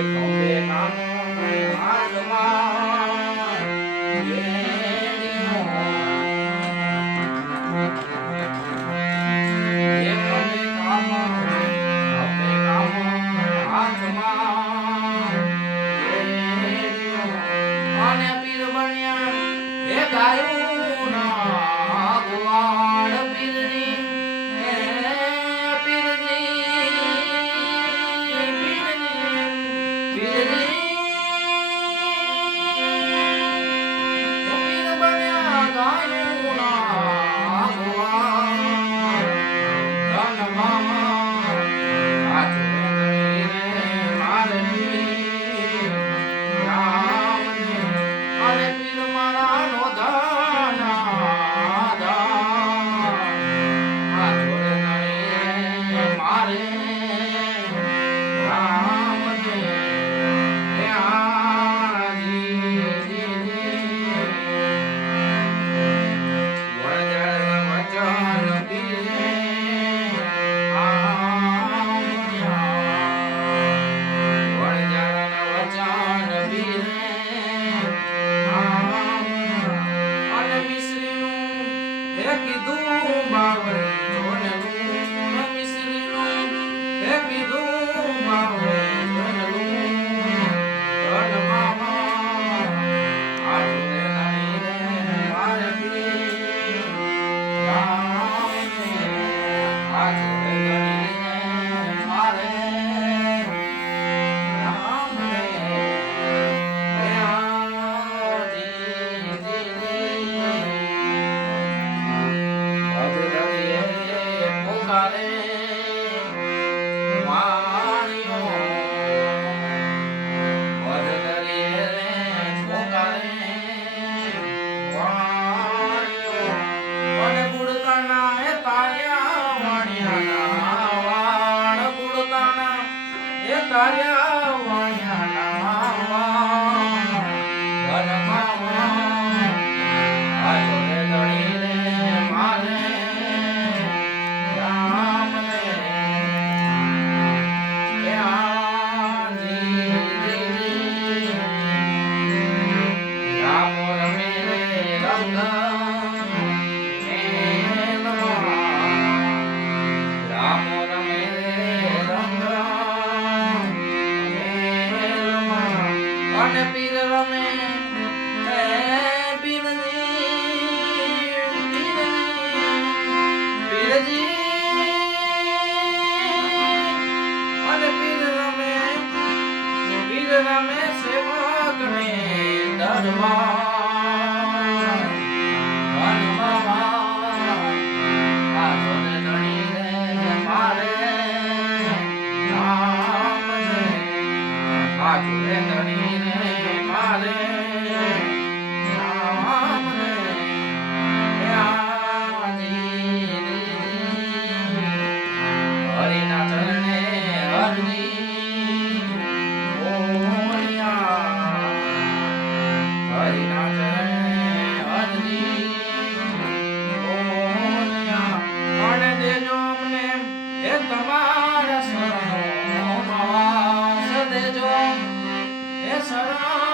ખંભે કાનો હાથમાં બેડીઓ ખંભે કાનો હાથમાં બેડીઓ અને પીર બન્યા એ ગાયું ના ગોવાળ પીરની તાર્યા વાણિયાના વનમાં આજો રે દણી રે મારે રામને એ આજી રામ રમે રે રંગ રામ રમે રે રંગ અને પીર રમે હે પીરજી અને પીર રમે સેવકને દરબાર આજો રે ધણી રે મારે રામને આજો રે ધણી હરિના ચરણે હરની હરિના ચરણે હરની અને દેજો અમને એ તમારા શરણો દેજો એ શરણ